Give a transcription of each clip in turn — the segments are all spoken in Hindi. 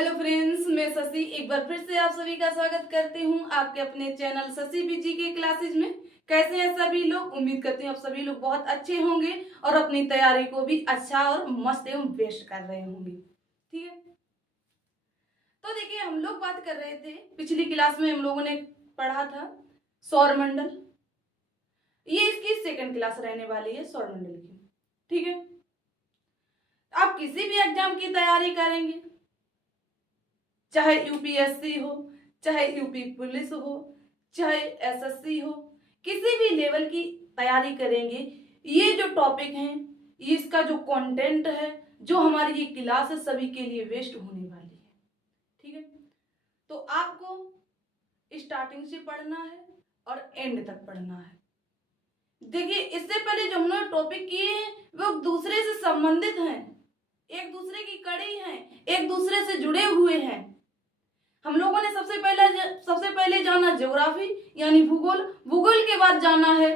हेलो फ्रेंड्स, मैं शशि एक बार फिर से आप सभी का स्वागत करती हूँ आपके अपने चैनल शशि बीजी के क्लासेज में। कैसे हैं सभी लोग? उम्मीद करती हूँ आप सभी लोग बहुत अच्छे होंगे और अपनी तैयारी को भी अच्छा और मस्त एवं बेस्ट कर रहे होंगे। ठीक है, तो देखिए हम लोग बात कर रहे थे, पिछली क्लास में हम लोगों ने पढ़ा था सौरमंडल। ये इसकी सेकंड क्लास रहने वाली है सौरमंडल की। ठीक है, आप किसी भी एग्जाम की तैयारी करेंगे, चाहे यूपीएससी हो, चाहे यूपी पुलिस हो, चाहे एसएससी हो, किसी भी लेवल की तैयारी करेंगे, ये जो टॉपिक है, इसका जो कंटेंट है, जो हमारी ये क्लास है, सभी के लिए वेस्ट होने वाली है। ठीक है, तो आपको स्टार्टिंग से पढ़ना है और एंड तक पढ़ना है। देखिए, इससे पहले जो हमने टॉपिक किए हैं वो दूसरे से संबंधित हैं, एक दूसरे की कड़ी हैं, एक दूसरे से जुड़े हुए हैं। हम लोगों ने सबसे पहले जाना ज्योग्राफी यानी भूगोल। भूगोल के बाद जाना है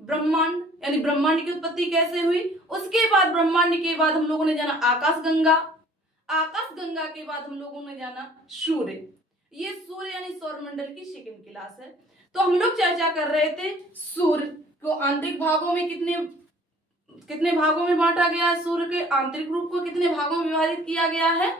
ब्रह्मांड यानी ब्रह्मांड की उत्पत्ति कैसे हुई। उसके बाद ब्रह्मांड के बाद हम लोगों ने जाना आकाशगंगा। आकाशगंगा के बाद हम लोगों ने जाना सूर्य। ये सूर्य यानी सौरमंडल की सेकंड क्लास है। तो हम लोग चर्चा कर रहे थे सूर्य को आंतरिक भागों में कितने भागों में बांटा गया है, सूर्य के आंतरिक रूप को कितने भागों में विभाजित किया गया है।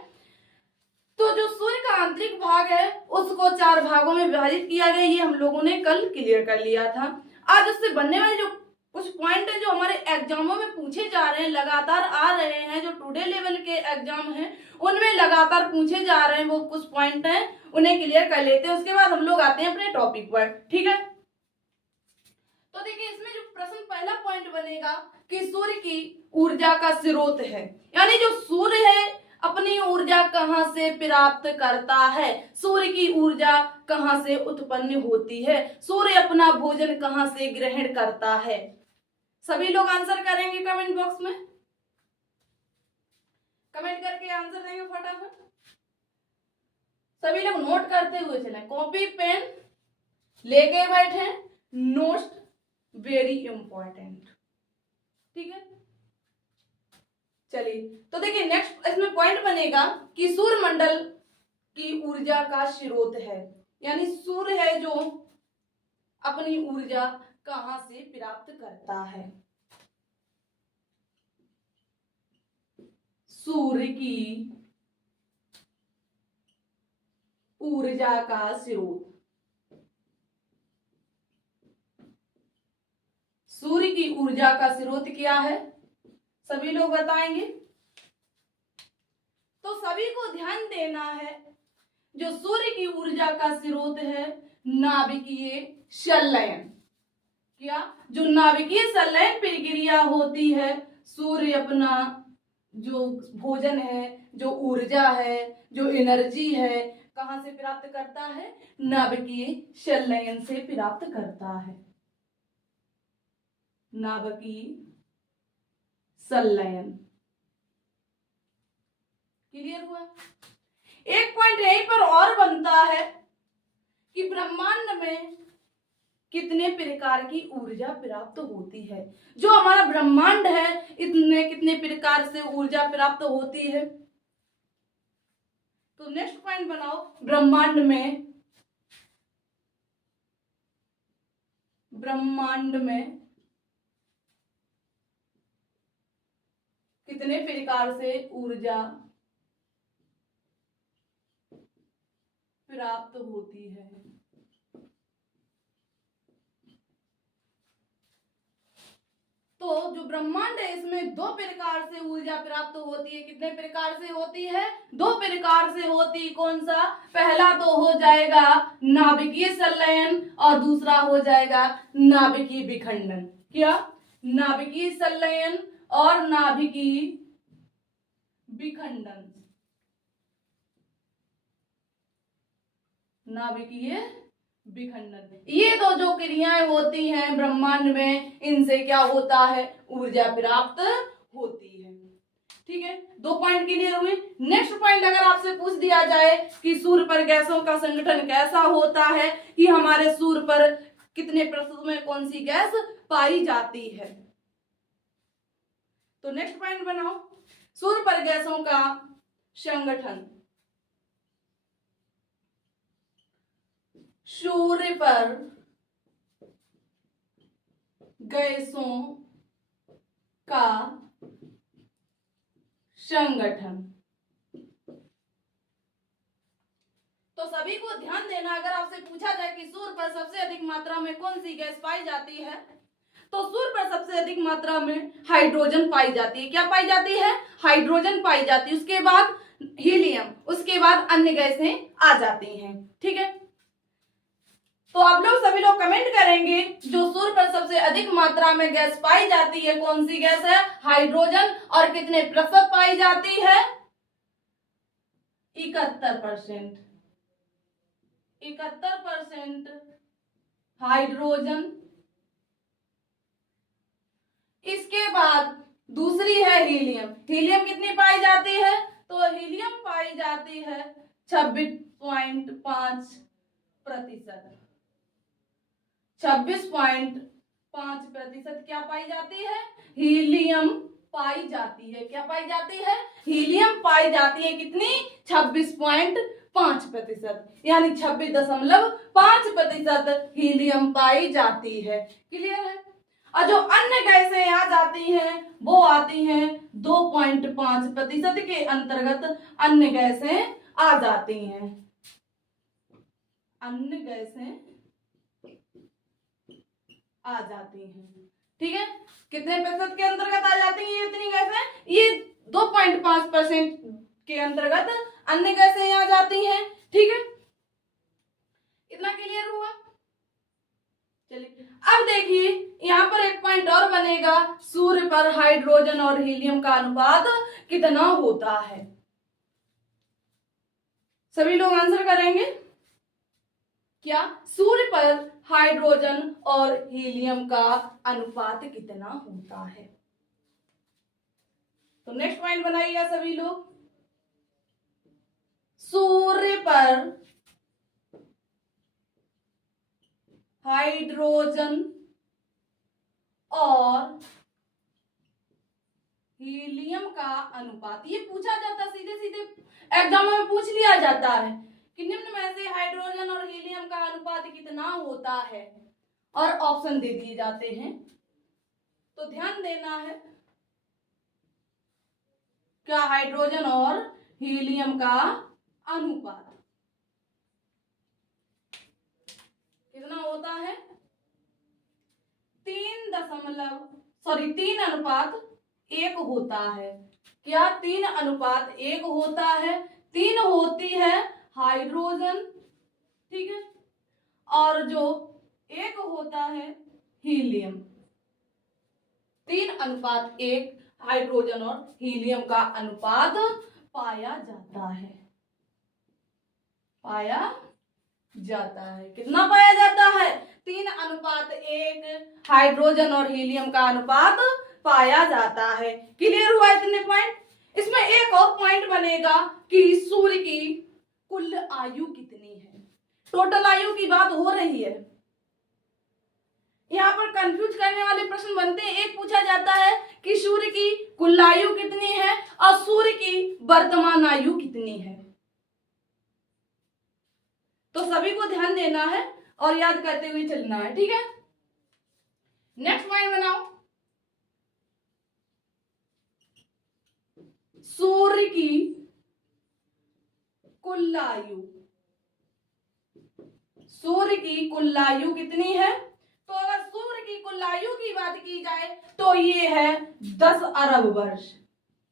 तो जो सूर्य का आंतरिक भाग है उसको 4 भागों में विभाजित किया गया। ये हम लोगों ने कल क्लियर कर लिया था। आज उससे बनने वाले जो कुछ पॉइंट है जो हमारे एग्जामों में पूछे जा रहे हैं, लगातार आ रहे हैं, जो टुडे लेवल के एग्जाम हैं उनमें लगातार पूछे जा रहे हैं, वो कुछ पॉइंट हैं, उन्हें क्लियर कर लेते हैं। उसके बाद हम लोग आते हैं अपने टॉपिक पर। ठीक है, तो देखिए इसमें जो प्रश्न पहला पॉइंट बनेगा कि सूर्य की ऊर्जा का स्रोत है, यानी जो सूर्य है अपनी ऊर्जा कहां से प्राप्त करता है, सूर्य की ऊर्जा कहां से उत्पन्न होती है, सूर्य अपना भोजन कहां से ग्रहण करता है। सभी लोग आंसर करेंगे कमेंट बॉक्स में, कमेंट करके आंसर देंगे फटाफट। सभी लोग नोट करते हुए चलें, कॉपी पेन लेके बैठे, नोट्स वेरी इंपॉर्टेंट। ठीक है, चलिए तो देखिए नेक्स्ट इसमें पॉइंट बनेगा कि सूर्यमंडल की ऊर्जा का स्रोत है, यानी सूर्य है जो अपनी ऊर्जा कहां से प्राप्त करता है। सूर्य की ऊर्जा का स्रोत, सूर्य की ऊर्जा का स्रोत क्या है, सभी लोग बताएंगे। तो सभी को ध्यान देना है, जो सूर्य की ऊर्जा का स्रोत है नाभिकीय संलयन। क्या? जो नाभिकीय संलयन प्रक्रिया होती है, सूर्य अपना जो भोजन है, जो ऊर्जा है, जो एनर्जी है, कहां से प्राप्त करता है? नाभिकीय संलयन से प्राप्त करता है। नाभिकीय संलयन क्लियर हुआ। एक पॉइंट यहीं पर और बनता है कि ब्रह्मांड में कितने प्रकार की ऊर्जा प्राप्त होती है। जो हमारा ब्रह्मांड है इतने कितने प्रकार से ऊर्जा प्राप्त होती है। तो नेक्स्ट पॉइंट बनाओ, ब्रह्मांड में कितने प्रकार से ऊर्जा प्राप्त होती है। तो जो ब्रह्मांड है इसमें 2 प्रकार से ऊर्जा प्राप्त होती है। कितने प्रकार से होती है? 2 प्रकार से होती। कौन सा? पहला तो हो जाएगा नाभिकीय संलयन और दूसरा हो जाएगा नाभिकीय विखंडन। क्या? नाभिकीय संलयन और नाभिकीय विखंडन। नाभिकीय विखंडन, ये दो जो क्रियाएं होती हैं ब्रह्मांड में, इनसे क्या होता है? ऊर्जा प्राप्त होती है। ठीक है, 2 पॉइंट क्लियर हुए। नेक्स्ट पॉइंट अगर आपसे पूछ दिया जाए कि सूर्य पर गैसों का संगठन कैसा होता है, कि हमारे सूर्य पर कितने प्रतिशत में कौन सी गैस पाई जाती है, तो नेक्स्ट पॉइंट बनाओ, सूर्य पर गैसों का संगठन। सूर्य पर गैसों का संगठन। तो सभी को ध्यान देना, अगर आपसे पूछा जाए कि सूर्य पर सबसे अधिक मात्रा में कौन सी गैस पाई जाती है, तो सूर्य पर सबसे अधिक मात्रा में हाइड्रोजन पाई जाती है। क्या पाई जाती है? हाइड्रोजन पाई जाती है। उसके बाद हीलियम, उसके बाद अन्य गैसें आ जाती हैं। ठीक है, तो आप लोग सभी लोग कमेंट करेंगे जो सूर्य पर सबसे अधिक मात्रा में गैस पाई जाती है कौन सी गैस है? हाइड्रोजन। और कितने प्रतिशत पाई जाती है? 71%। 71% हाइड्रोजन। इसके बाद दूसरी है हीलियम। हीलियम कितनी पाई जाती है? तो हीलियम पाई जाती है 26.5%। 26.5% क्या पाई जाती है? हीलियम पाई जाती है। क्या पाई जाती है? हीलियम पाई जाती है। कितनी? 26.5%, यानी 26.5% हीलियम पाई जाती है। क्लियर है? और जो अन्य गैसें आ जाती हैं वो आती हैं 2.5% के अंतर्गत। अन्य गैसें आ जाती हैं। अन्य गैसें आ जाती हैं। ठीक है, कितने प्रतिशत के अंतर्गत आ जाती हैं ये इतनी गैसें? ये 2.5% के अंतर्गत अन्य गैसें आ जाती हैं। ठीक है, इतना क्लियर हुआ? चलिए अब देखिए, यहाँ पर एक पॉइंट और बनेगा, सूर्य पर हाइड्रोजन और हीलियम का अनुपात कितना होता है? सभी लोग आंसर करेंगे। क्या सूर्य पर हाइड्रोजन और हीलियम का अनुपात कितना होता है? तो नेक्स्ट पॉइंट बनाइएगा सभी लोग। सूर्य पर हाइड्रोजन और हीलियम का अनुपात, ये पूछा जाता सीधे सीधे एग्जाम में पूछ लिया जाता है कि निम्न में से हाइड्रोजन और हीलियम का अनुपात कितना होता है, और ऑप्शन दे दिए जाते हैं। तो ध्यान देना है, क्या हाइड्रोजन और हीलियम का अनुपात कितना होता है? 3:1 होता है। क्या 3:1 होता है? 3 होती है हाइड्रोजन, ठीक है, और जो 1 होता है हीलियम। 3:1 हाइड्रोजन और हीलियम का अनुपात पाया जाता है। पाया जाता है। कितना पाया जाता है? 3:1 हाइड्रोजन और हीलियम का अनुपात पाया जाता है। क्लियर हुआ इतने पॉइंट? इसमें एक और पॉइंट बनेगा कि सूर्य की कुल आयु कितनी है। टोटल आयु की बात हो रही है, यहाँ पर कंफ्यूज करने वाले प्रश्न बनते हैं। एक पूछा जाता है कि सूर्य की कुल आयु कितनी है और सूर्य की वर्तमान आयु कितनी है। तो सभी को ध्यान देना है और याद करते हुए चलना है। ठीक है, नेक्स्ट पॉइंट बनाओ। सूर्य की कुल आयु, सूर्य की कुल आयु कितनी है? तो अगर सूर्य की कुल आयु की बात की जाए तो ये है 10 अरब वर्ष।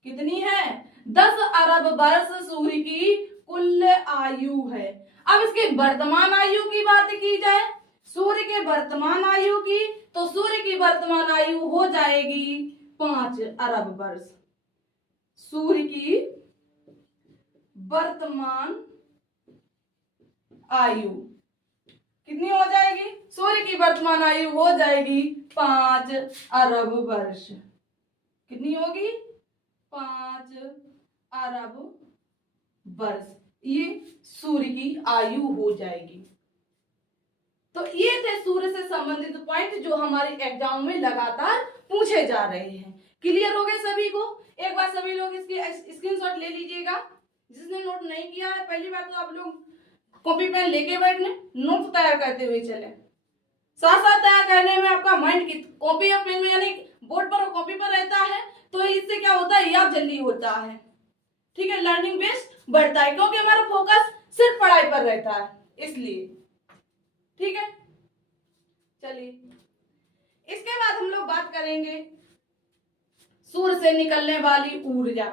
कितनी है? 10 अरब वर्ष सूर्य की कुल आयु है। अब इसके वर्तमान आयु की बात की जाए, सूर्य के वर्तमान आयु की, तो सूर्य की वर्तमान आयु हो जाएगी 5 अरब वर्ष। सूर्य की वर्तमान आयु कितनी हो जाएगी? सूर्य की वर्तमान आयु हो जाएगी 5 अरब वर्ष। कितनी होगी? 5 अरब वर्ष ये सूर्य की आयु हो जाएगी। तो ये थे सूर्य से संबंधित पॉइंट जो हमारे एग्जाम में लगातार पूछे जा रहे हैं। क्लियर हो गए सभी को? एक बार सभी लोग इसकी स्क्रीनशॉट ले लीजिएगा। जिसने नोट नहीं किया है, पहली बात तो आप लोग कॉपी पेन लेके बैठने, नोट तैयार करते हुए चले। साथ साथ तैयार करने में आपका माइंड की कॉपी और पेन में यानी बोर्ड पर और कॉपी पर रहता है, तो इससे क्या होता है, याद जल्दी होता है। ठीक है, लर्निंग बेस बढ़ता है क्योंकि हमारा फोकस सिर्फ पढ़ाई पर रहता है, इसलिए। ठीक है, चलिए इसके बाद हम लोग बात करेंगे सूर्य से निकलने वाली ऊर्जा।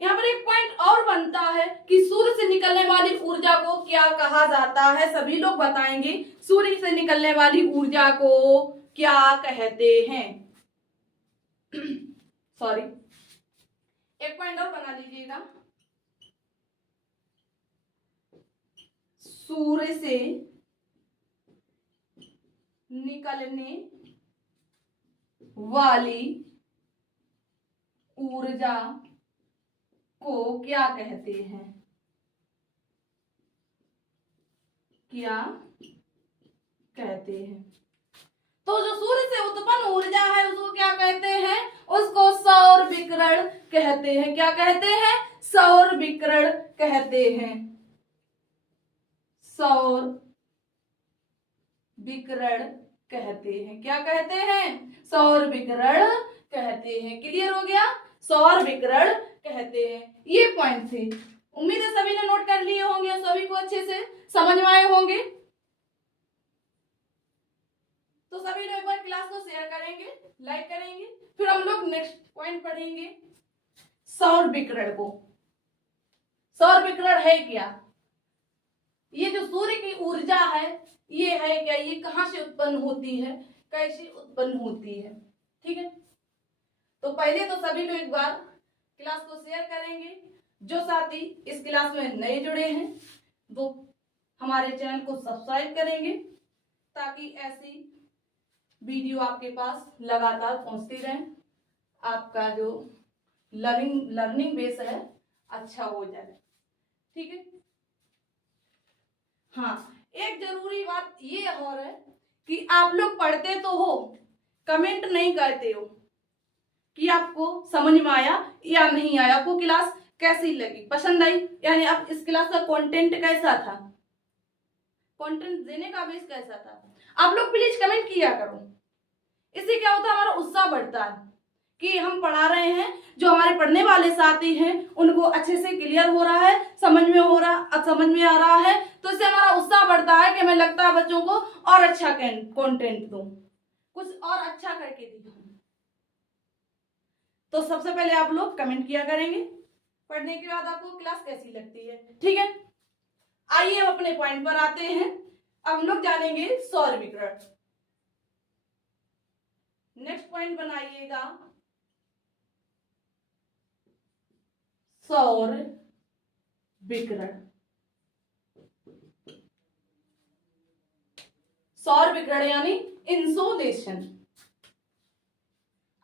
यहाँ पर एक पॉइंट और बनता है कि सूर्य से निकलने वाली ऊर्जा को क्या कहा जाता है। सभी लोग बताएंगे सूर्य से निकलने वाली ऊर्जा को क्या कहते हैं। सॉरी, एक पॉइंट और बना लीजिएगा। सूर्य से निकलने वाली ऊर्जा को क्या कहते हैं, क्या कहते हैं। तो जो सूर्य से उत्पन्न ऊर्जा है उसको क्या कहते हैं, उसको सौर विकिरण कहते हैं। क्या कहते हैं, सौर विकिरण कहते हैं। सौर विकिरण कहते हैं। क्या कहते हैं, सौर विकिरण कहते हैं। क्लियर हो गया, सौर विकिरण कहते हैं। ये पॉइंट थे, उम्मीद है सभी ने नोट कर लिए होंगे, सभी को अच्छे से समझ में आए होंगे। तो सभी लोग एक बार क्लास को शेयर करेंगे, लाइक करेंगे, फिर हम लोग नेक्स्ट पॉइंट पढ़ेंगे सौर विकिरण को। सौर विकिरण है क्या, ये जो सूर्य की ऊर्जा है ये है क्या, ये कहां से उत्पन्न होती है, कैसे उत्पन्न होती है। ठीक है, तो पहले तो सभी लोग एक बार क्लास को शेयर करेंगे। जो साथी इस क्लास में नए जुड़े हैं वो हमारे चैनल को सब्सक्राइब करेंगे ताकि ऐसी वीडियो आपके पास लगातार पहुंचती रहे, आपका जो लर्निंग बेस है अच्छा हो जाए। ठीक है, हाँ, एक जरूरी बात ये और है कि आप लोग पढ़ते तो हो, कमेंट नहीं करते हो कि आपको समझ में आया या नहीं आया, आपको क्लास कैसी लगी, पसंद आई, यानी आप इस क्लास का कंटेंट कैसा था, कंटेंट देने का बेस कैसा था। आप लोग प्लीज कमेंट किया करो, इससे क्या होता है, हमारा उत्साह बढ़ता है कि हम पढ़ा रहे हैं, जो हमारे पढ़ने वाले साथी हैं उनको अच्छे से क्लियर हो रहा है, समझ में आ रहा है, तो इससे हमारा उत्साह बढ़ता है कि हमें लगता है बच्चों को और अच्छा कंटेंट दूं, कुछ और अच्छा करके दिखाऊं। तो सबसे पहले आप लोग कमेंट किया करेंगे, पढ़ने के बाद आपको क्लास कैसी लगती है। ठीक है, आइए हम अपने पॉइंट पर आते हैं। अब हम लोग जानेंगे सौर विकिरण। नेक्स्ट पॉइंट बनाइएगा सौर विकिरण। सौर विकिरण यानी इंसोलेशन।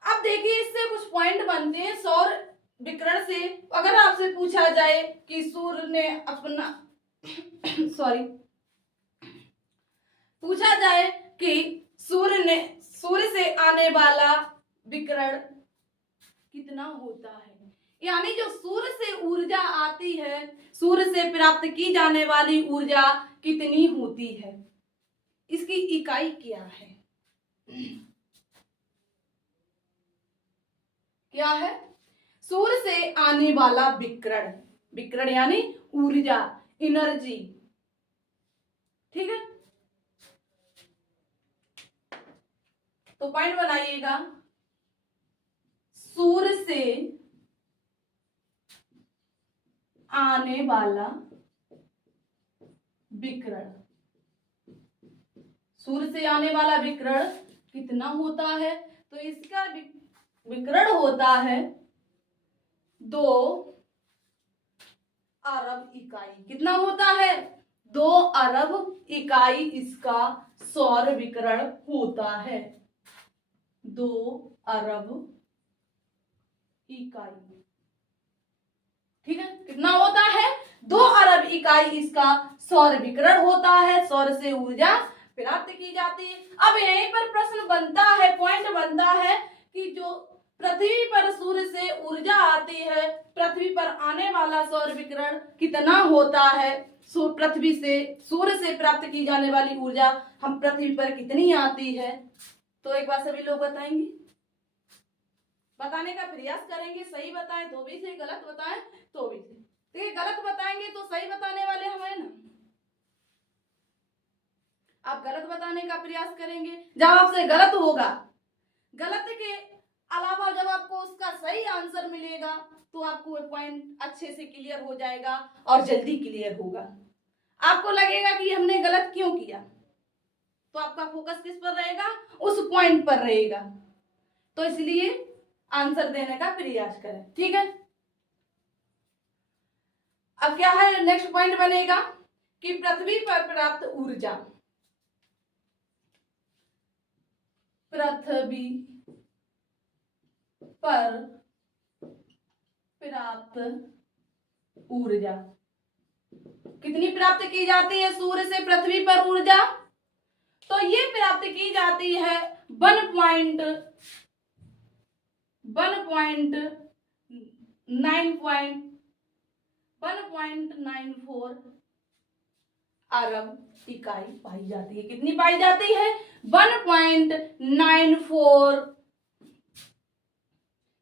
अब देखिए इससे कुछ पॉइंट बनते हैं सौर विकिरण से। अगर आपसे पूछा जाए कि सूर्य ने अपना पूछा जाए कि सूर्य से आने वाला विकिरण कितना होता है, यानी जो सूर्य से ऊर्जा आती है, सूर्य से प्राप्त की जाने वाली ऊर्जा कितनी होती है, इसकी इकाई क्या है। क्या है, सूर्य से आने वाला विकिरण, विकिरण यानी ऊर्जा, एनर्जी। ठीक है, तो पॉइंट बनाइएगा, सूर्य से आने वाला विकिरण, सूर्य से आने वाला विकिरण कितना होता है, तो इसका विकिरण होता है 2 अरब इकाई। कितना होता है, 2 अरब इकाई इसका सौर विकिरण होता है, 2 अरब इकाई। ठीक है, कितना होता है, 2 अरब इकाई इसका सौर विकिरण होता है, सौर से ऊर्जा प्राप्त की जाती है। अब यहीं पर प्रश्न बनता है, पॉइंट बनता है कि जो पृथ्वी पर सूर्य से ऊर्जा आती है, पृथ्वी पर आने वाला सौर विकिरण कितना होता है, पृथ्वी से सूर्य से प्राप्त की जाने वाली ऊर्जा हम पृथ्वी पर कितनी आती है। तो एक बार सभी लोग बताएंगे, बताने का प्रयास करेंगे, सही बताएं तो भी सही, गलत बताएं तो भी सही। देखिए गलत बताएंगे तो सही बताने वाले हम हैं ना, आप गलत बताने का प्रयास करेंगे, जब आपसे गलत होगा, गलत के अलावा जब आपको उसका सही आंसर मिलेगा तो आपको वो पॉइंट अच्छे से क्लियर हो जाएगा और जल्दी क्लियर होगा। आपको लगेगा कि हमने गलत क्यों किया, तो आपका फोकस किस पर रहेगा, उस पॉइंट पर रहेगा। तो इसलिए आंसर देने का प्रयास करें, ठीक है। अब क्या है, नेक्स्ट पॉइंट बनेगा कि पृथ्वी पर प्राप्त ऊर्जा, पृथ्वी पर प्राप्त ऊर्जा कितनी प्राप्त की जाती है सूर्य से पृथ्वी पर ऊर्जा, तो ये प्राप्त की जाती है 1.94 अरब इकाई पाई जाती है। कितनी पाई जाती है, 1.94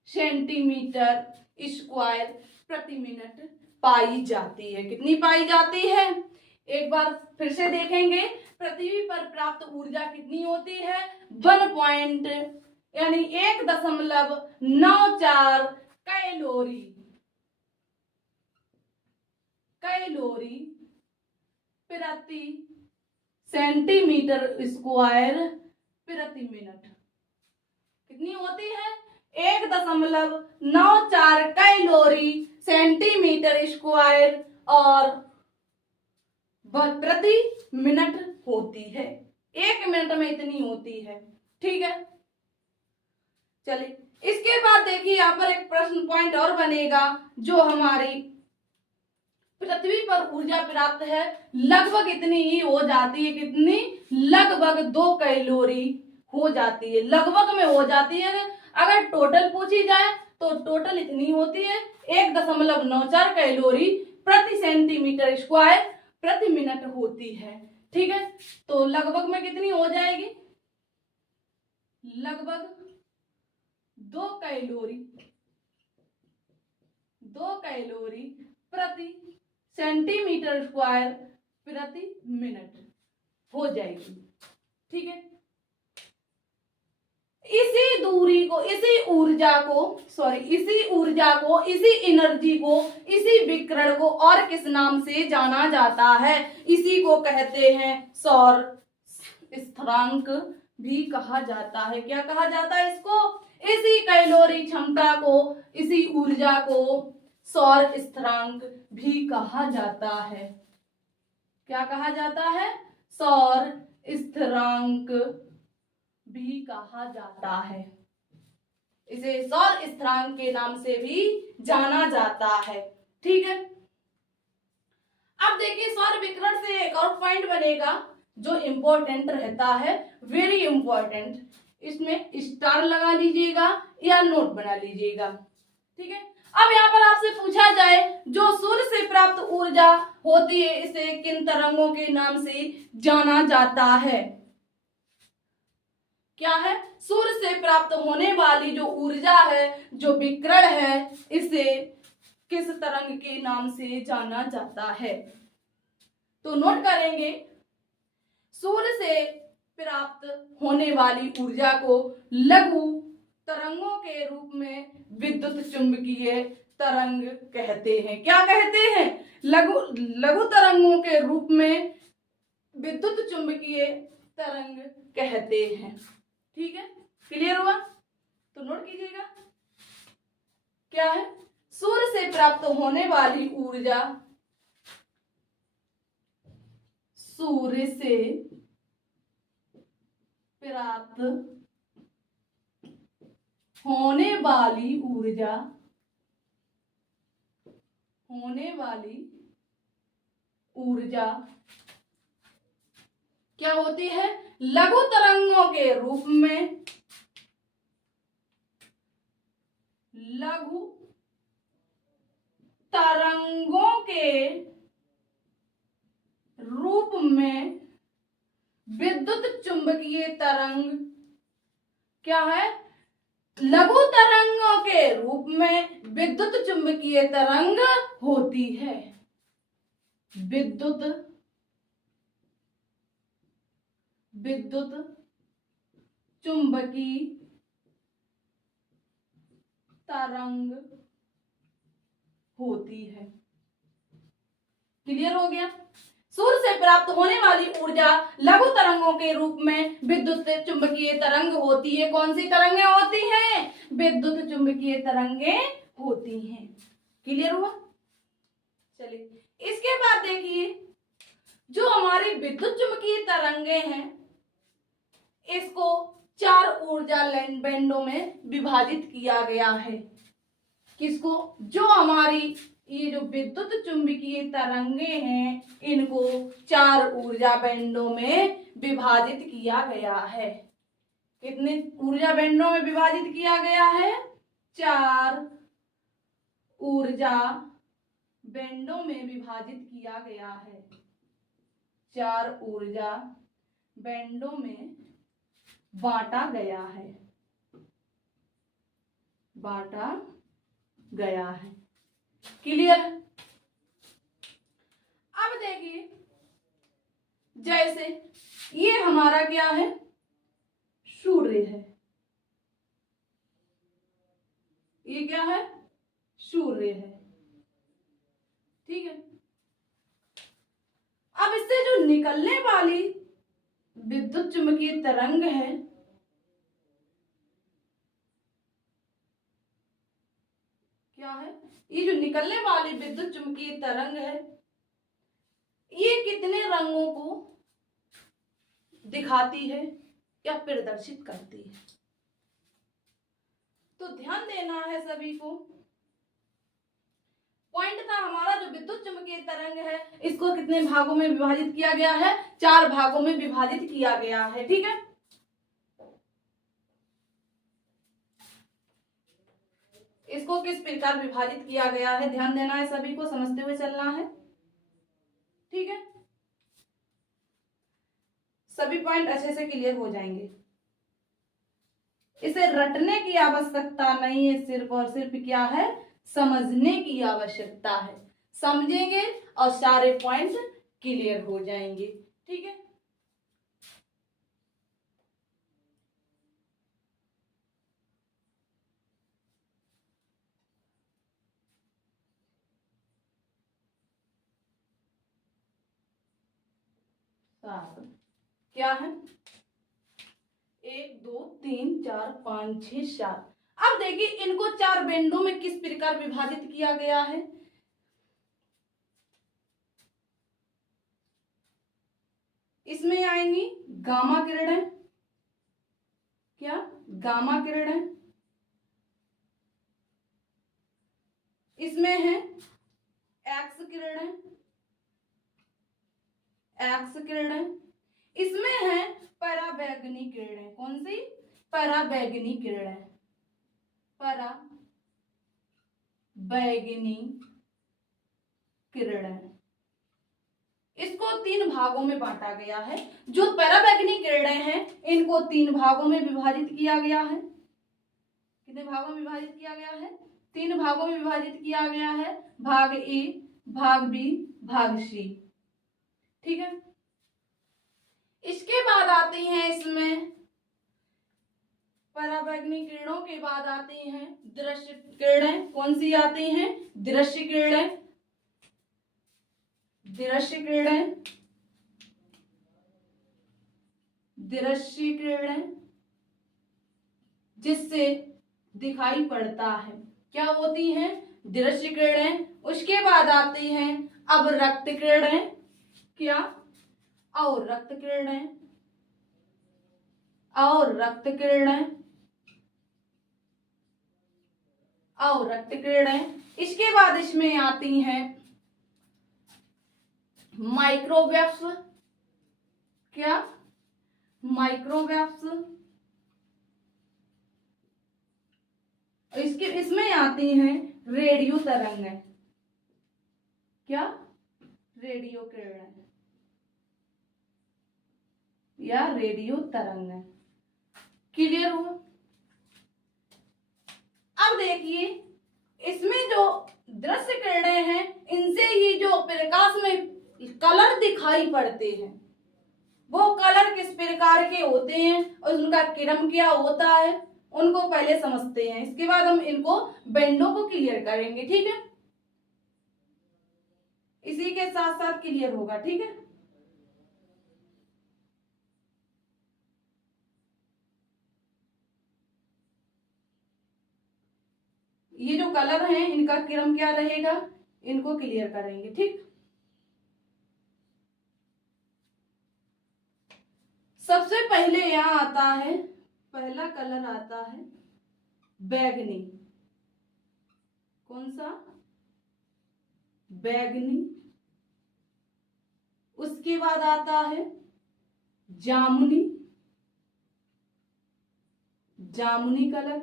सेंटीमीटर स्क्वायर प्रति मिनट पाई जाती है। कितनी पाई जाती है, एक बार फिर से देखेंगे, पृथ्वी पर प्राप्त ऊर्जा कितनी होती है, 1.94 कैलोरी प्रति सेंटीमीटर स्क्वायर प्रति मिनट। कितनी होती है, 1.94 कैलोरी सेंटीमीटर स्क्वायर और प्रति मिनट होती है। 1 मिनट में इतनी होती है, ठीक है। चलिए इसके बाद देखिए यहाँ पर एक प्रश्न पॉइंट और बनेगा, जो हमारी पृथ्वी पर ऊर्जा प्राप्त है लगभग इतनी ही हो जाती है, कितनी, लगभग 2 कैलोरी हो जाती है, लगभग में हो जाती है। अगर टोटल पूछी जाए तो टोटल इतनी होती है 1.94 कैलोरी प्रति सेंटीमीटर स्क्वायर प्रति मिनट होती है, ठीक है। तो लगभग में कितनी हो जाएगी, लगभग 2 कैलोरी प्रति सेंटीमीटर स्क्वायर प्रति मिनट हो जाएगी, ठीक है। इसी दूरी को, इसी ऊर्जा को, इसी एनर्जी को, इसी विकिरण को और किस नाम से जाना जाता है, इसी को कहते हैं सौर स्थिरांक भी कहा जाता है। क्या कहा जाता है इसको, इसी कैलोरी क्षमता को, इसी ऊर्जा को सौर स्थिरांक भी कहा जाता है। क्या कहा जाता है, सौर स्थिरांक भी कहा जाता है, इसे सौर स्थिरांक के नाम से भी जाना जाता है, ठीक है। अब देखिए सौर विकिरण से एक और पॉइंट बनेगा जो इंपॉर्टेंट रहता है, वेरी इंपॉर्टेंट, इसमें स्टार लगा लीजिएगा या नोट बना लीजिएगा, ठीक है। अब यहाँ पर आपसे पूछा जाए जो सूर्य से प्राप्त ऊर्जा होती है इसे किन तरंगों के नाम से जाना जाता है, क्या है, सूर्य से प्राप्त होने वाली जो ऊर्जा है, जो विकिरण है, इसे किस तरंग के नाम से जाना जाता है। तो नोट करेंगे, सूर्य से प्राप्त होने वाली ऊर्जा को लघु तरंगों के रूप में विद्युत चुंबकीय तरंग कहते हैं। क्या कहते हैं, लघु तरंगों के रूप में विद्युत चुंबकीय तरंग कहते हैं, ठीक है। क्लियर हुआ, तो नोट कीजिएगा, क्या है, सूर्य से प्राप्त होने वाली ऊर्जा, सूर्य से प्राप्त होने वाली ऊर्जा, क्या होती है, लघु तरंगों के रूप में लघु तरंगों के रूप में विद्युत चुंबकीय तरंग क्या है? लघु तरंगों के रूप में विद्युत चुंबकीय तरंग होती है। विद्युत चुंबकीय तरंग होती है। क्लियर हो गया? सूर्य से प्राप्त होने वाली ऊर्जा लघु तरंगों के रूप में विद्युत चुंबकीय तरंग होती है। कौन सी तरंगें होती हैं? विद्युत चुंबकीय तरंगें होती हैं। क्लियर हुआ? चलिए इसके बाद देखिए, जो हमारी विद्युत चुंबकीय तरंगें हैं इसको 4 ऊर्जा बैंडों में विभाजित किया गया है। किसको? जो हमारी ये जो विद्युत चुंबकीय तरंगें हैं इनको 4 ऊर्जा बैंडों में विभाजित किया गया है। कितने ऊर्जा बैंडों में विभाजित किया गया है? 4 ऊर्जा बैंडों में विभाजित किया गया है। 4 ऊर्जा बैंडों में बांटा गया है। क्लियर? अब देखिए, जैसे ये हमारा क्या है? सूर्य है। ये क्या है? सूर्य है। ठीक है। अब इससे जो निकलने वाली विद्युत चुंबकीय तरंग है क्या है? ये जो निकलने वाली विद्युत चुंबकीय तरंग है ये कितने रंगों को दिखाती है या प्रदर्शित करती है? तो ध्यान देना है सभी को। पॉइंट था हमारा, जो विद्युत चुंबकीय तरंग है इसको कितने भागों में विभाजित किया गया है? 4 भागों में विभाजित किया गया है। ठीक है। इसको किस प्रकार विभाजित किया गया है ध्यान देना है सभी को, समझते हुए चलना है। ठीक है। सभी पॉइंट अच्छे से क्लियर हो जाएंगे। इसे रटने की आवश्यकता नहीं है, सिर्फ और सिर्फ क्या है? समझने की आवश्यकता है। समझेंगे और सारे पॉइंट क्लियर हो जाएंगे। ठीक है। क्या है? 1 2 3 4 5 6 7। अब देखिए इनको 4 बैंडों में किस प्रकार विभाजित किया गया है। इसमें आएंगी गामा किरणें। क्या? गामा किरणें। इसमें है एक्स किरणें। इसमें है पराबैंगनी किरणें। कौन सी? पराबैंगनी किरणें। पराबैंगनी किरणें। इसको 3 भागों में बांटा गया है। जो पराबैंगनी किरणें हैं इनको 3 भागों में विभाजित किया गया है। कितने भागों में विभाजित किया गया है? 3 भागों में विभाजित किया गया है। भाग ए, भाग बी, भाग सी। ठीक है। इसके बाद आती हैं इसमें पराबैंगनी किरणों के बाद आती हैं दृश्य किरणें। कौन सी आती हैं? दृश्य किरणें। जिससे दिखाई पड़ता है। क्या होती हैं? दृश्य किरणें। उसके बाद आती हैं अब रक्त किरणें। क्या? और रक्त किरणें। इसके बाद इसमें आती हैं माइक्रोवेव्स। क्या? माइक्रोवेव्स। इसके इसमें आती हैं रेडियो तरंगें। क्या? रेडियो किरणें या रेडियो तरंगें। क्लियर हुआ? अब देखिए इसमें जो दृश्य किरणें हैं इनसे ही जो प्रकाश में कलर दिखाई पड़ते हैं वो कलर किस प्रकार के होते हैं और उनका क्रम क्या होता है उनको पहले समझते हैं। इसके बाद हम इनको बैंडों को क्लियर करेंगे। ठीक है, इसी के साथ साथ क्लियर होगा। ठीक है, ये जो कलर हैं इनका क्रम क्या रहेगा इनको क्लियर करेंगे। ठीक, सबसे पहले यहां आता है, पहला कलर आता है बैगनी। कौन सा? बैगनी। उसके बाद आता है जामुनी, जामुनी कलर।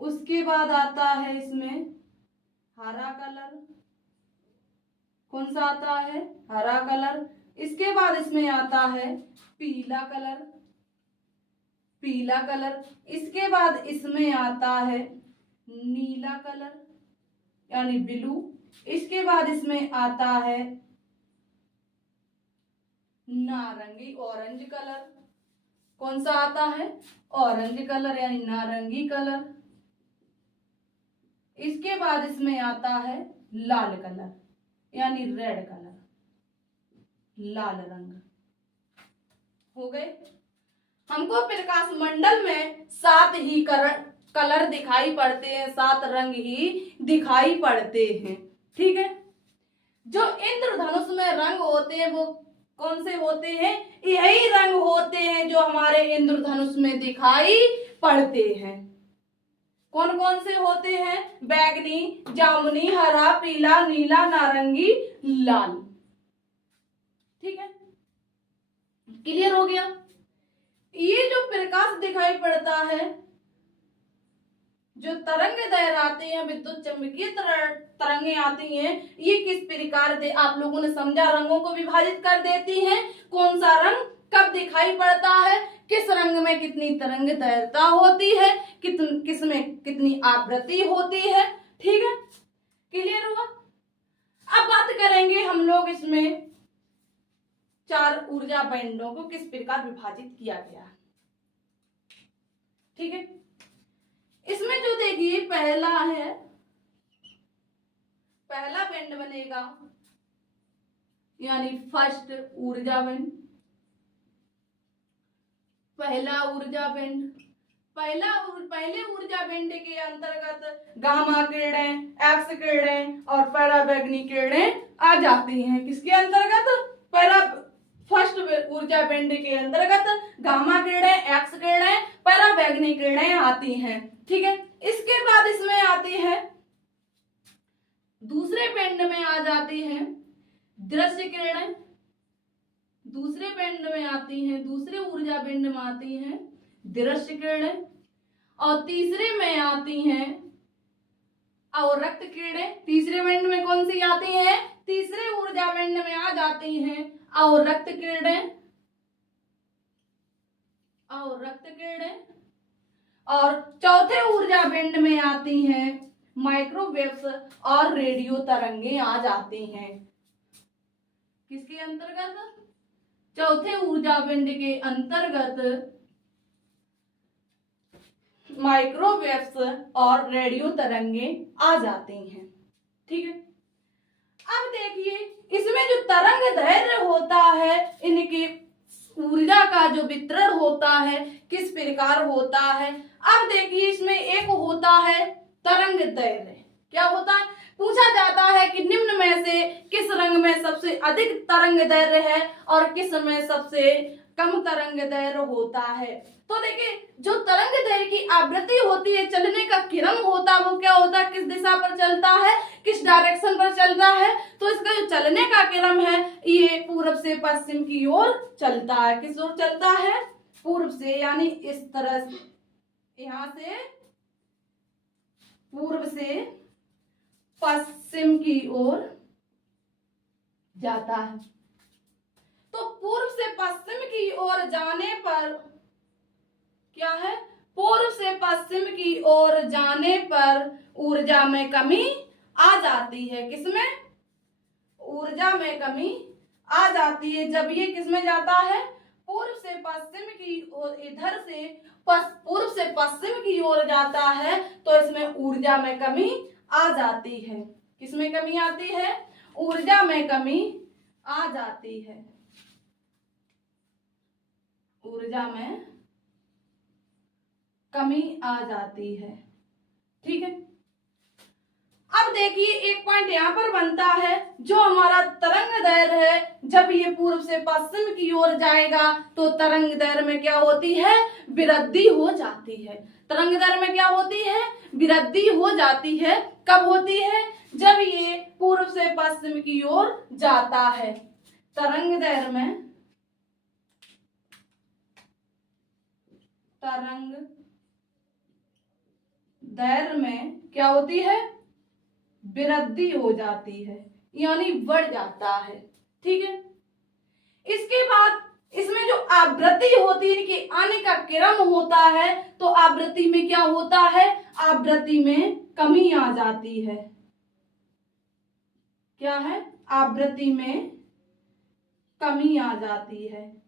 उसके बाद आता है इसमें हरा कलर। कौन सा आता है? हरा कलर। इसके बाद इसमें आता है पीला कलर, पीला कलर। इसके बाद इसमें आता है नीला कलर यानी ब्लू। इसके बाद इसमें आता है नारंगी ऑरेंज कलर। कौन सा आता है? ऑरेंज कलर यानी नारंगी कलर। इसके बाद इसमें आता है लाल कलर यानी रेड कलर, लाल रंग। हो गए। हमको प्रकाश मंडल में 7 ही कलर दिखाई पड़ते हैं, 7 रंग ही दिखाई पड़ते हैं। ठीक है, जो इंद्रधनुष में रंग होते हैं वो कौन से होते हैं? यही रंग होते हैं जो हमारे इंद्रधनुष में दिखाई पड़ते हैं। कौन कौन से होते हैं? बैगनी, जामुनी, हरा, पीला, नीला, नारंगी, लाल। ठीक है, क्लियर हो गया? ये जो प्रकाश दिखाई पड़ता है, जो तरंग दैर्घ्य आते हैं, विद्युत चुंबकीय तरंगे आती हैं, ये किस प्रकार से आप लोगों ने समझा, रंगों को विभाजित कर देती हैं। कौन सा रंग कब दिखाई पड़ता है, किस रंग में कितनी तरंग दैर्घ्यता होती है, किसमें कितनी आवृत्ति होती है। ठीक है, क्लियर हुआ? अब बात करेंगे हम लोग इसमें 4 ऊर्जा बैंडों को किस प्रकार विभाजित किया गया। ठीक है, इसमें जो देखिए पहला है, पहला बैंड बनेगा यानी फर्स्ट ऊर्जा बैंड। पहला ऊर्जा बैंड, पहले ऊर्जा बैंड के अंतर्गत गामा किरणें, एक्स किरणें और पराबैंगनी किरणें आ जाती हैं। किसके अंतर्गत? पहला फर्स्ट ऊर्जा बैंड के अंतर्गत गामा किरणें, एक्स किरणें, पराबैंगनी किरणें आती हैं। ठीक है, इसके बाद इसमें आती है दूसरे बैंड में आ जाती है दृश्य किरणें। दूसरे बैंड में आती हैं, दूसरे ऊर्जा बैंड में आती हैं दृश्य किरणें। और तीसरे में आती हैं अवरक्त किरणें। तीसरे बैंड में कौन सी आती हैं? तीसरे ऊर्जा बैंड में आ जाती हैं अवरक्त किरणें, अवरक्त किरणें। और चौथे ऊर्जा बैंड में आती हैं माइक्रोवेव्स और रेडियो तरंगे आ जाती हैं। किसके अंतर्गत? चौथे ऊर्जा बैंड के अंतर्गत माइक्रोवेव्स और रेडियो तरंगे आ जाती हैं। ठीक है, अब देखिए इसमें जो तरंग दैर्घ्य होता है, इनकी ऊर्जा का जो वितरण होता है किस प्रकार होता है। अब देखिए इसमें एक होता है तरंग दैर्घ्य। क्या होता है? पूछा जाता है कि निम्न में से किस रंग में सबसे अधिक तरंग दैर्घ्य है और किस में सबसे कम तरंग दैर्घ्य होता है। तो देखिए जो तरंग दैर्घ्य की आवृत्ति होती है, चलने का क्रम होता है, वो क्या होता है? किस दिशा पर चलता है, किस डायरेक्शन पर चलता है। तो इसका जो चलने का क्रम है ये पूर्व से पश्चिम की ओर चलता है। किस ओर चलता है? पूर्व से, यानी इस तरह से, यहां से पूर्व से पश्चिम की ओर जाता है। तो पूर्व से पश्चिम की ओर जाने पर क्या है, पूर्व से पश्चिम की ओर जाने पर ऊर्जा में कमी आ जाती है। किसमें? ऊर्जा में कमी आ जाती है जब ये किसमें जाता है, पूर्व से पश्चिम की ओर, इधर से पूर्व से पश्चिम की ओर जाता है तो इसमें ऊर्जा में कमी आ जाती है। किसमें कमी आती है? ऊर्जा में कमी आ जाती है। ऊर्जा में कमी आ जाती है। ठीक है। अब देखिए एक पॉइंट यहां पर बनता है, जो हमारा तरंग दैर्घ्य है, जब ये पूर्व से पश्चिम की ओर जाएगा तो तरंग दैर्घ्य में क्या होती है, वृद्धि हो जाती है। तरंग दैर्घ्य में क्या होती है, वृद्धि हो जाती है। कब होती है? जब ये पूर्व से पश्चिम की ओर जाता है। तरंग दैर्घ्य में क्या होती है, वृद्धि हो जाती है, यानी बढ़ जाता है। ठीक है। इसके बाद इसमें जो आवृत्ति होती है कि आने का क्रम होता है, तो आवृत्ति में क्या होता है, आवृत्ति में कमी आ जाती है। क्या है? आवृत्ति में कमी आ जाती है।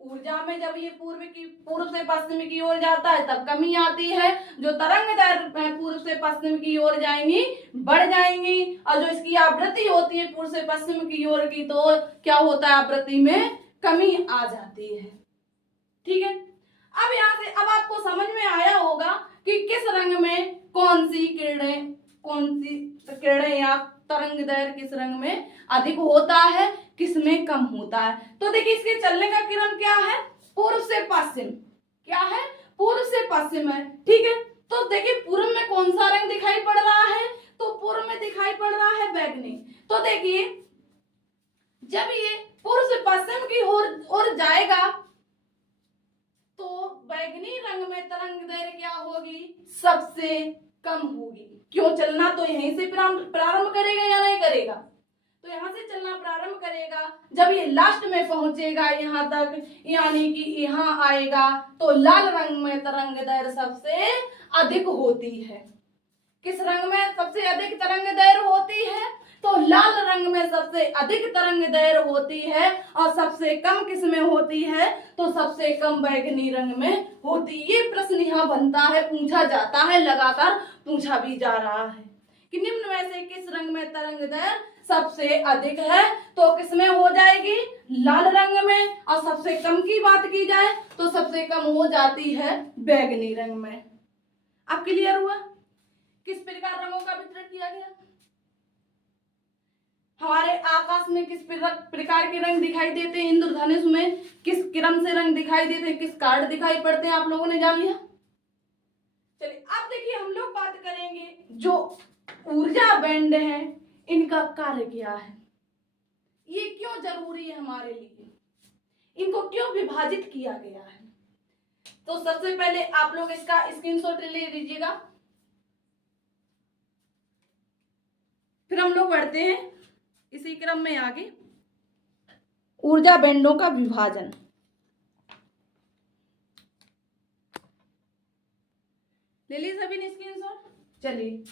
ऊर्जा में जब ये पूर्व से पश्चिम की ओर जाता है तब कमी आती है। जो तरंग दैर्घ्य पूर्व से पश्चिम की ओर जाएंगी, बढ़ जाएंगी, और जो इसकी आवृत्ति होती है पूर्व से पश्चिम की ओर की, तो क्या होता है, आवृत्ति में कमी आ जाती है। ठीक है। अब यहाँ से अब आपको समझ में आया होगा कि किस रंग में कौन सी किरणें या तरंग दैर्घ्य किस रंग में अधिक होता है, किसमें कम होता है। तो देखिए इसके चलने का क्रम क्या है, पूर्व से पश्चिम। क्या है? पूर्व से पश्चिम है। ठीक है। तो देखिए पूर्व में कौन सा रंग दिखाई पड़ रहा है, तो पूर्व में दिखाई पड़ रहा है बैगनी। तो देखिए जब ये पूर्व से पश्चिम की ओर जाएगा तो बैगनी रंग में तरंग दैर्घ्य क्या होगी, सबसे कम होगी। क्यों? चलना तो यहीं से प्रारंभ करेगा या नहीं करेगा, तो यहाँ से चलना प्रारंभ करेगा। जब ये लास्ट में पहुंचेगा यहाँ तक, यानी कि यहाँ आएगा, तो लाल रंग में तरंग दैर्घ्य सबसे अधिक होती है। किस रंग में सबसे अधिक तरंग दैर्घ्य होती है, तो लाल रंग में सबसे अधिक तरंग दैर्घ्य होती है। और सबसे कम किस में होती है, तो सबसे कम बैगनी रंग में होती। ये प्रश्न यहाँ बनता है, पूछा जाता है, लगातार पूछा भी जा रहा है कि निम्न में से किस रंग में तरंग दैर्घ्य सबसे अधिक है, तो किसमें हो जाएगी, लाल रंग में। और सबसे कम की बात की जाए तो सबसे कम हो जाती है बैगनी रंग में। अब क्लियर हुआ किस प्रकार रंगों का वितरण किया गया। हमारे आकाश में किस प्रकार के रंग दिखाई देते हैं, इंद्रधनुष में किस क्रम से रंग दिखाई देते हैं, किस कार्ड दिखाई पड़ते हैं, आप लोगों ने जान लिया। चलिए अब देखिए हम लोग बात करेंगे जो ऊर्जा बैंड है, इनका कार्य क्या है, ये क्यों जरूरी है हमारे लिए, इनको क्यों विभाजित किया गया है। तो सबसे पहले आप लोग इसका स्क्रीनशॉट ले लीजिएगा, फिर हम लोग बढ़ते हैं इसी क्रम में आगे। ऊर्जा बैंडों का विभाजन, ले ली सभी ने स्क्रीनशॉट। चलिए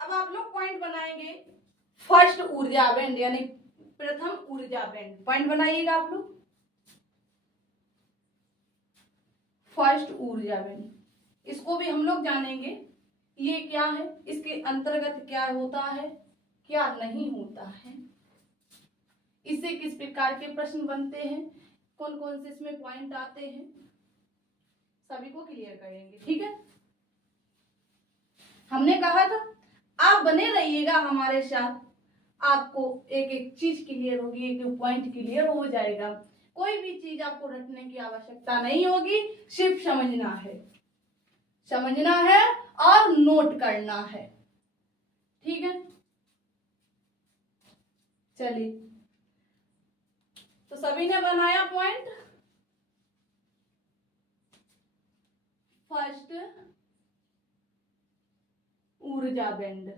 अब आप लोग पॉइंट बनाएंगे। फर्स्ट ऊर्जा बैंड यानी प्रथम ऊर्जा बैंड, पॉइंट बनाइएगा आप लोग। फर्स्ट ऊर्जा बैंड, इसको भी हम लोग जानेंगे ये क्या है, इसके अंतर्गत क्या होता है, क्या नहीं होता है, इससे किस प्रकार के प्रश्न बनते हैं, कौन कौन से इसमें पॉइंट आते हैं, सभी को क्लियर करेंगे। ठीक है। हमने कहा था आप बने रहिएगा हमारे साथ, आपको एक एक चीज क्लियर होगी, एक एक पॉइंट क्लियर हो जाएगा। कोई भी चीज आपको रटने की आवश्यकता नहीं होगी, सिर्फ समझना है और नोट करना है। ठीक है। चलिए तो सभी ने बनाया पॉइंट। फर्स्ट ऊर्जा बैंड।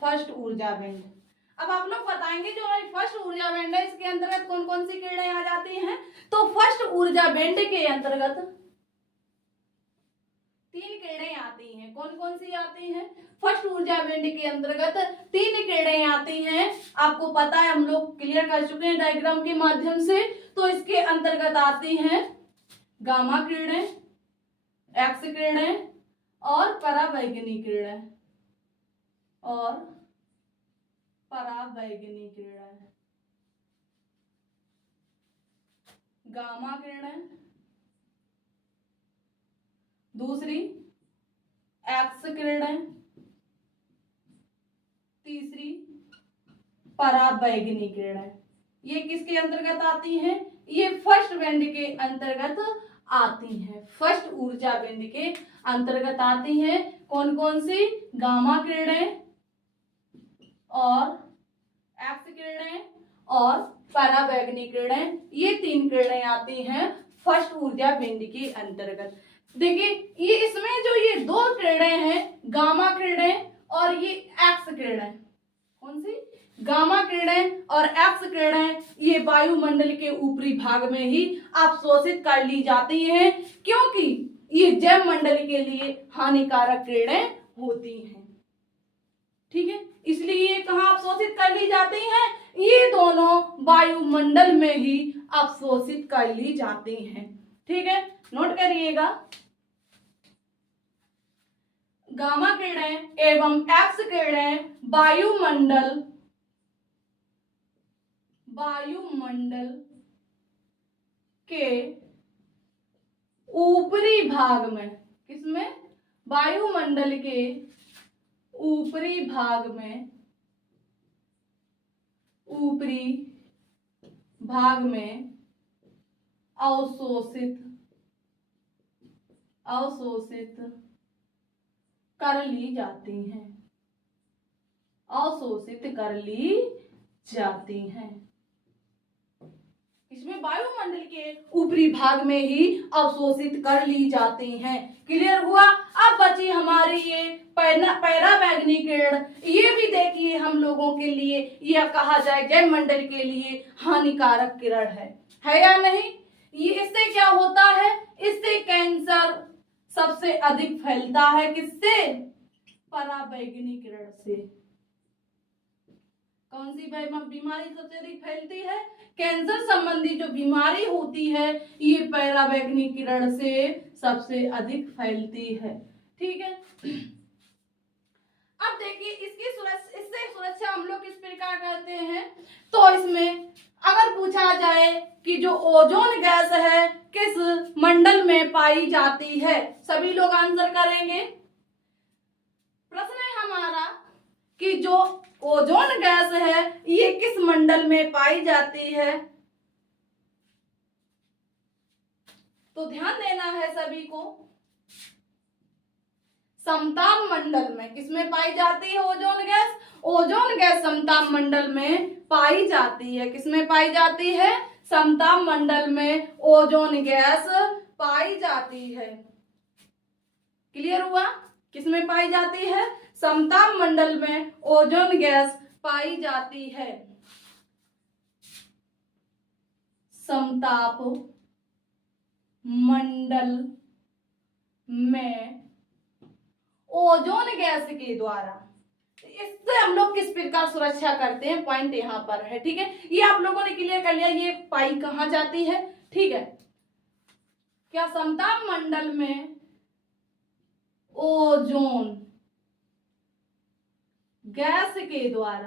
फर्स्ट ऊर्जा बैंड। अब आप लोग बताएंगे जो फर्स्ट ऊर्जा बैंड है इसके अंतर्गत कौन कौन सी किरणें आ जाती हैं। तो फर्स्ट ऊर्जा बैंड के अंतर्गत 3 किरणें आती हैं। कौन कौन सी आती हैं? फर्स्ट ऊर्जा बैंड के अंतर्गत 3 किरणें आती हैं। आपको पता है, हम लोग क्लियर कर चुके हैं डायग्राम के माध्यम से। तो इसके अंतर्गत आती हैं गामा किरणें, एक्स किरणें और परावैंगनी किरणें और परावैंगनी किरणें। गामा किरणें, दूसरी एक्स किरणें, तीसरी परावैंगनी किरणें। ये किसके अंतर्गत आती हैं? ये फर्स्ट बैंड के अंतर्गत आती हैं। फर्स्ट ऊर्जा बैंड के अंतर्गत आती हैं। कौन कौन सी? गामा किरणें और एक्स किरणें और परावैंगनी किरणें। ये 3 किरणें आती हैं फर्स्ट ऊर्जा बैंड के अंतर्गत। देखिए ये इसमें जो ये 2 किरणें हैं, गामा किरणें और ये एक्स किरणें, कौन सी? गामा किरणें और एक्स किरणें, ये वायुमंडल के ऊपरी भाग में ही अवशोषित कर ली जाती हैं, क्योंकि ये जैव मंडल के लिए हानिकारक किरणें होती हैं। ठीक है, इसलिए ये कहाँ अवशोषित कर ली जाती हैं? ये दोनों वायुमंडल में ही अवशोषित कर ली जाती हैं। ठीक है, नोट करिएगा। गामा किरणें एवं एक्स किरणें वायुमंडल के ऊपरी भाग में, किसमें? वायुमंडल के ऊपरी भाग में अवशोषित कर ली जाती हैं। अवशोषित कर ली जाती हैं। इसमें वायुमंडल के ऊपरी भाग में ही अवशोषित कर ली जाती हैं। क्लियर हुआ? अब बची हमारी ये परावैंगनी किरण। ये भी देखिए हम लोगों के लिए, यह कहा जाए जैव मंडल के लिए हानिकारक किरण है या नहीं? ये इससे क्या होता है? इससे कैंसर सबसे अधिक फैलता है। किससे? परावैंगनी किरण से। कौन सी बीमारी सबसे अधिक फैलती है? कैंसर संबंधी जो बीमारी होती है ये परावैंगनी किरण से सबसे अधिक फैलती है। ठीक है, अब देखिए इससे सुरक्षा हम लोग किस प्रकार करते हैं। तो इसमें अगर पूछा जाए कि जो ओजोन गैस है किस मंडल में पाई जाती है, सभी लोग आंसर करेंगे। प्रश्न है हमारा कि जो ओजोन गैस है ये किस मंडल में पाई जाती है। तो ध्यान देना है सभी को। समताप मंडल में। किसमें पाई जाती है ओजोन गैस? ओजोन गैस समताप मंडल में पाई जाती है। किसमें पाई जाती है? समताप मंडल में ओजोन गैस पाई जाती है। क्लियर हुआ? किसमें पाई जाती है? समताप मंडल में ओजोन गैस पाई जाती है। समताप मंडल में ओजोन गैस के द्वारा। इससे हम लोग किस प्रकार सुरक्षा करते हैं, पॉइंट यहां पर है। ठीक है, ये आप लोगों ने क्लियर कर लिया ये पाई कहां जाती है। ठीक है, क्या समताप मंडल में ओजोन गैस के द्वारा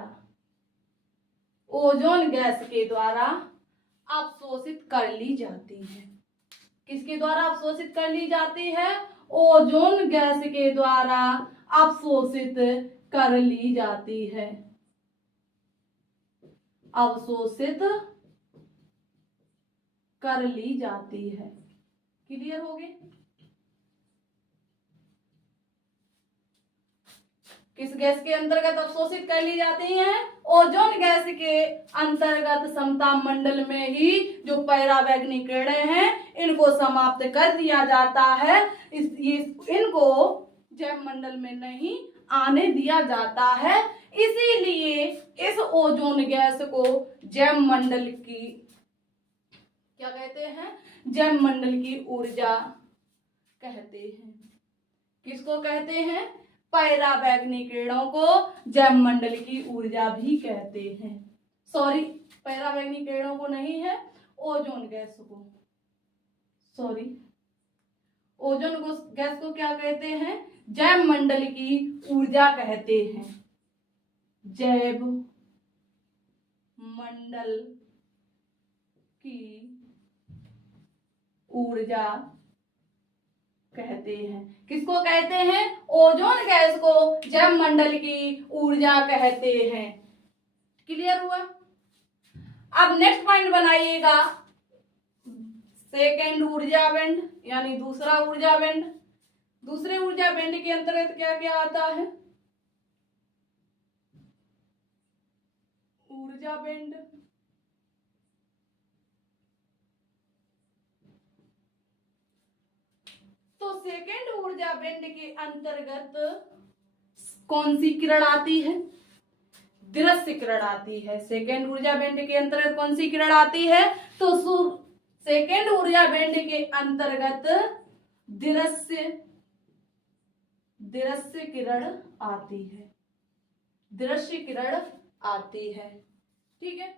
अवशोषित कर ली जाती है। किसके द्वारा अवशोषित कर ली जाती है? ओजोन गैस के द्वारा अवशोषित कर ली जाती है। अवशोषित कर ली जाती है। क्लियर हो गए? किस गैस के अंतर्गत अवशोषित कर ली जाती हैं? ओजोन गैस के अंतर्गत समता मंडल में ही जो पराबैंगनी किरणें हैं इनको समाप्त कर दिया जाता है। इनको जैव मंडल में नहीं आने दिया जाता है। इसीलिए इस ओजोन गैस को जैव मंडल की क्या कहते हैं? जैव मंडल की ऊर्जा कहते हैं। किसको कहते हैं? पराबैंगनी किरणों को जैव मंडल की ऊर्जा भी कहते हैं। सॉरी, पराबैंगनी किरणों को नहीं है, ओजोन गैस को। सॉरी, ओजोन गैस को क्या कहते हैं? जैव मंडल की ऊर्जा कहते हैं। जैव मंडल की ऊर्जा कहते हैं। किसको कहते हैं? ओजोन गैस को जैव मंडल की ऊर्जा कहते हैं। क्लियर हुआ? अब नेक्स्ट पॉइंट बनाइएगा, सेकेंड ऊर्जा बैंड यानी दूसरा ऊर्जा बैंड। दूसरे ऊर्जा बैंड के अंतर्गत क्या क्या आता है? ऊर्जा बैंड, तो सेकेंड ऊर्जा बैंड के अंतर्गत कौन सी किरण आती है? दृश्य किरण आती है। सेकेंड ऊर्जा बैंड के अंतर्गत कौन सी किरण आती है? तो सेकेंड ऊर्जा बैंड के अंतर्गत दृश्य किरण आती है। दृश्य किरण आती है। ठीक है,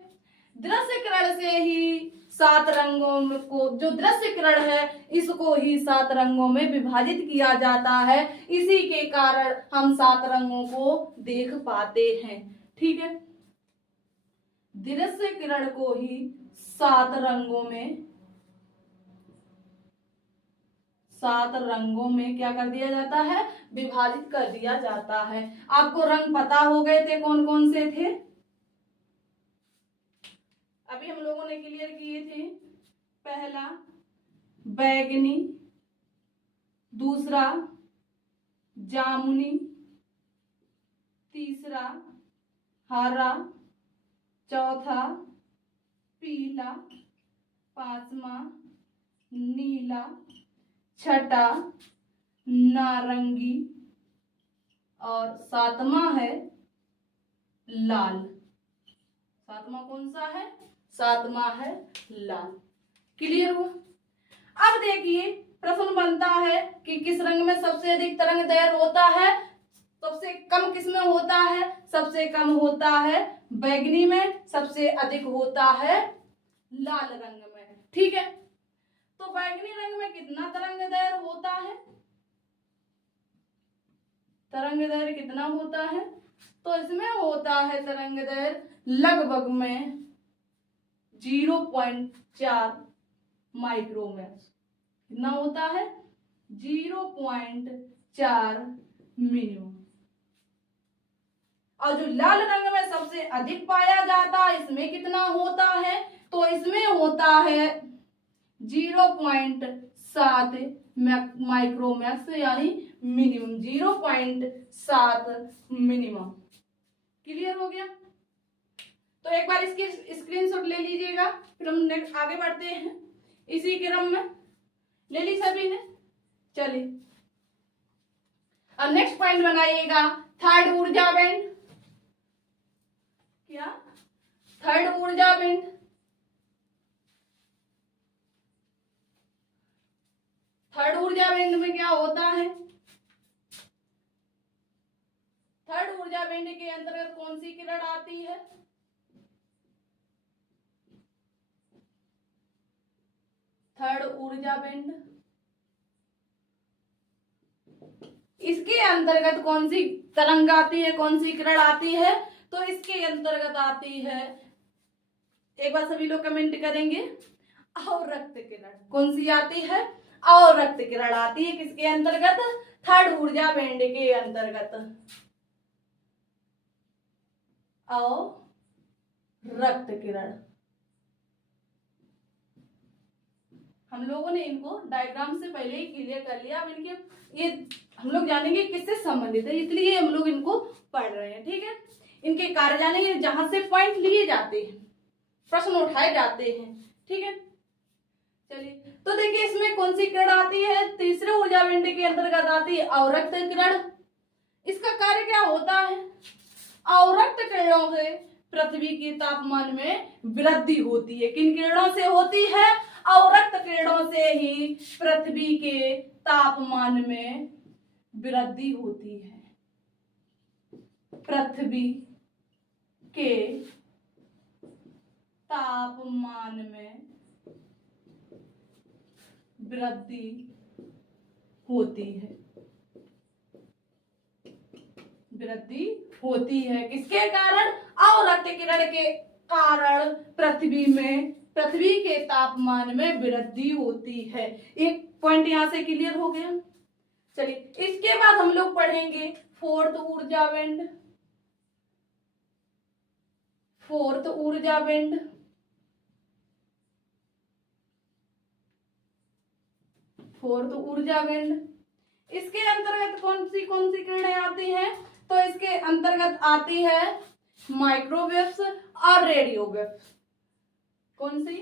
दृश्य किरण से ही 7 रंगों को, जो दृश्य किरण है इसको ही 7 रंगों में विभाजित किया जाता है। इसी के कारण हम 7 रंगों को देख पाते हैं। ठीक है, दृश्य किरण को ही 7 रंगों में क्या कर दिया जाता है? विभाजित कर दिया जाता है। आपको रंग पता हो गए थे कौन कौन से थे? अभी हम लोगों ने क्लियर किए थे। पहला बैगनी, दूसरा जामुनी, तीसरा हरा, चौथा पीला, पांचवा नीला, छठा नारंगी और 7वां है लाल। 7वां कौन सा है? 7वां है लाल। क्लियर हुआ? अब देखिए प्रश्न बनता है कि किस रंग में सबसे अधिक तरंग दैर्घ्य होता है? सबसे कम किस में होता है? सबसे कम होता है बैगनी में, सबसे अधिक होता है लाल रंग में। ठीक है, तो बैगनी रंग में कितना तरंग दैर्घ्य होता है? तरंग दैर्घ्य कितना होता है? तो इसमें होता है तरंग दैर्घ्य लगभग में 0.4 माइक्रोमीटर। कितना होता है? 0.4 मिनिमम। और जो लाल रंग में सबसे अधिक पाया जाता है इसमें कितना होता है? तो इसमें होता है 0.7 माइक्रोमैक्स यानी मिनिमम, 0.7 मिनिमम। क्लियर हो गया? तो एक बार इसकी स्क्रीनशॉट ले लीजिएगा, फिर हम नेक्स्ट आगे बढ़ते हैं इसी क्रम में। ले ली सभी ने? चलिए अब नेक्स्ट पॉइंट बनाइएगा, थर्ड ऊर्जा बैंड। क्या? थर्ड ऊर्जा बैंड। थर्ड ऊर्जा बैंड में क्या होता है? थर्ड ऊर्जा बैंड के अंतर्गत कौन सी किरण आती है? थर्ड ऊर्जा बैंड, इसके अंतर्गत कौन सी तरंग आती है, कौन सी किरण आती है? तो इसके अंतर्गत आती है, एक बार सभी लोग कमेंट करेंगे, अवरक्त किरण। कौन सी आती है? अवरक्त किरण आती है। किसके अंतर्गत? थर्ड ऊर्जा बैंड के अंतर्गत अवरक्त किरण। हम लोगों ने इनको डायग्राम से पहले ही क्लियर कर लिया। अब इनके ये हम लोग जानेंगे किससे संबंधित है, इसलिए हम लोग इनको पढ़ रहे हैं। ठीक है, इनके कार्य जानेंगे जहां से पॉइंट लिए जाते हैं, प्रश्न उठाए जाते हैं। ठीक है, चलिए तो देखिए इसमें कौन सी किरण आती है, तीसरे ऊर्जा पिंड के अंतर्गत आती है अवरक्त किरण। इसका कार्य क्या होता है, अवरक्त किरणों से पृथ्वी के तापमान में वृद्धि होती है। किन किरणों से होती है, अवरक्त किरणों से ही पृथ्वी के तापमान में वृद्धि होती है। पृथ्वी के तापमान में वृद्धि होती है, वृद्धि होती है किसके कारण, अवरक्त किरण के कारण पृथ्वी के तापमान में वृद्धि होती है। एक पॉइंट यहां से क्लियर हो गया। चलिए इसके बाद हम लोग पढ़ेंगे फोर्थ ऊर्जा पिंड। फोर्थ ऊर्जा पिंड, फोर्थ ऊर्जा पिंड, इसके अंतर्गत कौन सी किरणें आती हैं, तो इसके अंतर्गत आती है माइक्रोवेव्स और रेडियोवेव्स। कौन सी,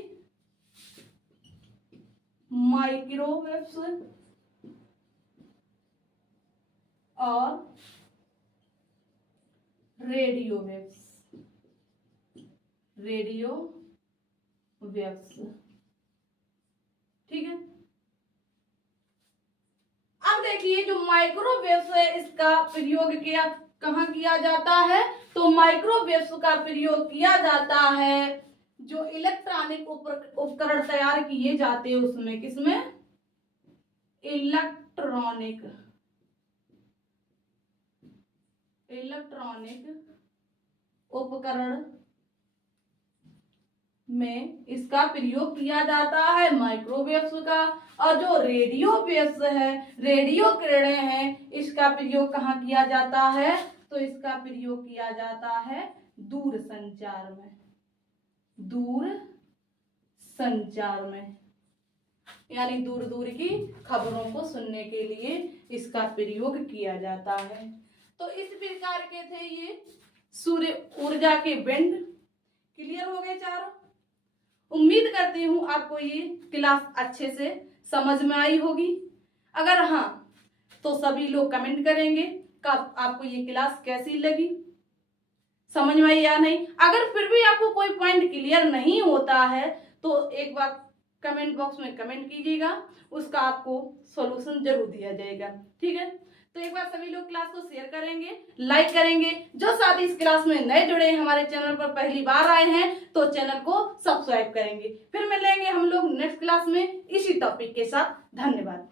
माइक्रोवेव्स और रेडियोवेव्स, रेडियोवेव्स। ठीक है, अब देखिए जो माइक्रोवेव्स है इसका प्रयोग कहाँ किया जाता है, तो माइक्रोवेव्स का प्रयोग किया जाता है जो इलेक्ट्रॉनिक उपकरण तैयार किए जाते हैं उसमें। किसमें, इलेक्ट्रॉनिक उपकरण में इसका प्रयोग किया जाता है माइक्रोवेव्स का। और जो रेडियो वेव्स है, रेडियो किरणें हैं, इसका प्रयोग कहाँ किया जाता है, तो इसका प्रयोग किया जाता है दूर संचार में, दूर संचार में, यानी दूर दूर की खबरों को सुनने के लिए इसका प्रयोग किया जाता है। तो इस प्रकार के थे ये सूर्य ऊर्जा के पिंड। क्लियर हो गए चारों। उम्मीद करती हूँ आपको ये क्लास अच्छे से समझ में आई होगी। अगर हाँ तो सभी लोग कमेंट करेंगे कि आपको ये क्लास कैसी लगी, समझ में आई या नहीं। अगर फिर भी आपको कोई पॉइंट क्लियर नहीं होता है तो एक बार कमेंट बॉक्स में कमेंट कीजिएगा, उसका आपको सॉल्यूशन जरूर दिया जाएगा। ठीक है, तो एक बार सभी लोग क्लास को शेयर करेंगे, लाइक करेंगे। जो साथी इस क्लास में नए जुड़े हैं, हमारे चैनल पर पहली बार आए हैं, तो चैनल को सब्सक्राइब करेंगे। फिर मिलेंगे हम लोग नेक्स्ट क्लास में इसी टॉपिक के साथ। धन्यवाद।